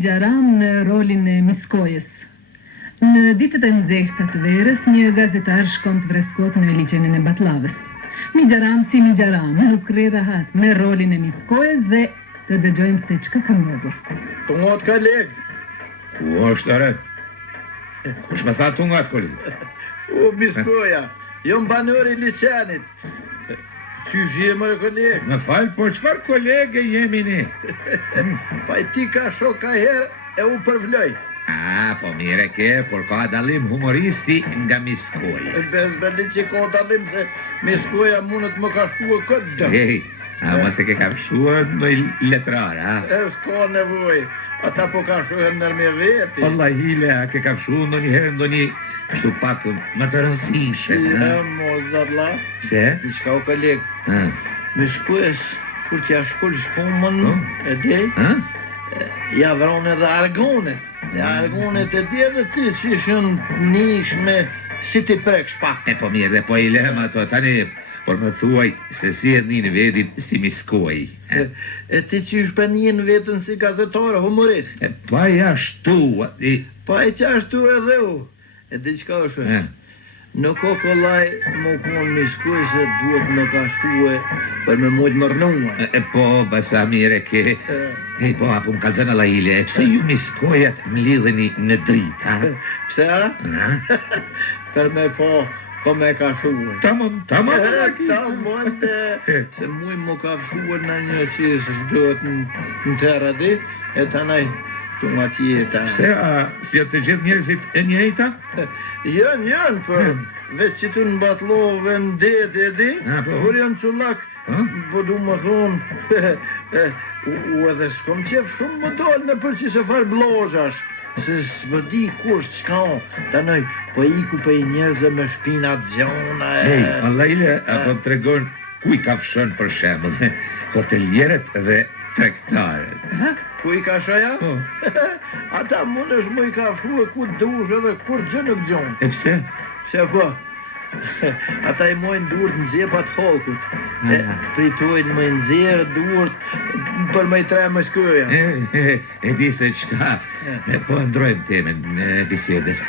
Migjaram në rolin e Miskojës. Në ditët e nxehta të verës, një gazetar shkon të vreskot në liçenin e Batllavës. Migjaram si Migjaram nuk rri rahat me rolin e Miskojës dhe të dëgjojmë se çka ka ndodhur. Tungot koleg. Ku është are? Kush më tha tungat koleg? O Miskoja, jo banor i liçenit. Qysh je më koleg? Më fal, po çfarë kolege jemi ne? Pa i ti ka shok ka herë e u përvloj. Po mire ke, por ka dalim humoristi nga Miskoja. Bezbeli që ka dalim se Miskoja mundet më ka shkua këtë dëm. Hey, ama se ke kafshua në letrar, ha? E s'ka nevoj, ata po ka shuhen nër me veti. Allah hile, a ke kafshua në një herë, në një kështu pak më të rëndësishe. Mo zarla. Se? Diçka o koleg. Miskojës, kur t'ja shkull shkumën, e dej, ja vron edhe argonet. Argonet e di edhe ti që ishën nish me si ti preksh pak. Po mirë, dhe po i lem ato tani, por më thuaj se si e një në vetin si Miskoj. E ti që ishë për një në vetën si gazetarë, humorist. Pa jashtu, Pa i qashtu edhe u. E di qka është? Në ko kollaj më konë Miskoj se duhet me ka shue për me mojtë mërnua. Po, basa mire ke. Po, apo më kalzën alla hile, pse ju Miskojat më lidheni në dritë, ha? Pse, ha? Për me po, ko me ka shue. Tamam, se muj më ka shue në një që s'dohet në tërë di, e të nej, të nga tjeta. Pse, si të gjithë njerëzit e njejta? Janë, për veç që të në Batllove në det e di, por janë qullak, po du më thonë, u edhe s'kom qef shumë më dalë në për që se farë blozhash, se s'bëdi kush qka o, të nëj, po iku për i njerëzve me shpinat gjona e... Allajle, apo të tregon kuj ka fshën për shemë, hotelierët dhe trektarët. Kuj ka shoja? Ata mund është më i ka fru e ku dush edhe kur gjë nuk gjonë. E pse? Pse po? Ata i mojnë durët në zepat holkut. Fritojnë më në zerë durët për më i tre më shkoja. E di se qka, po ndrojmë temen në bisedes.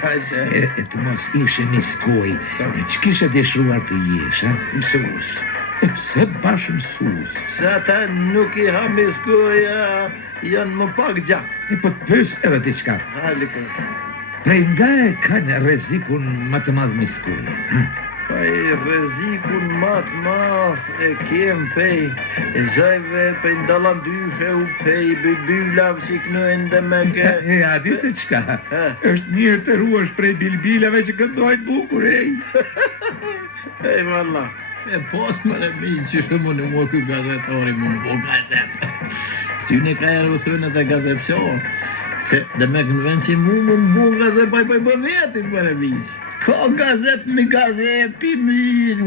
E të mos ishe Miskoj, që kishe deshruar të jesh, ha? Mësus. Pse bashkë mësus? Se ata nuk i ha Miskoja, janë më pak gjak. Po të pës edhe t'i qka. Halika. Prej nga e kanë rezikun më të madhë Miskojët, ha? Prej rezikun më të madhë e kem pej zajve, pej ndalandyshe u pej bilbilav si kënojnë dhe me ke... A di se qka? është mirë të ruash prej bilbilave që këndojnë bukur, ej. Ej, valla. E pos më remi që shumë në mua ku gazetori më bo gazet. Ty në ka e rëthënë të gazetësion. Se dhe me kënë vend që mu më bo gazet, pa i për vetit më remi. Ka gazet mi gazet, pi mirë,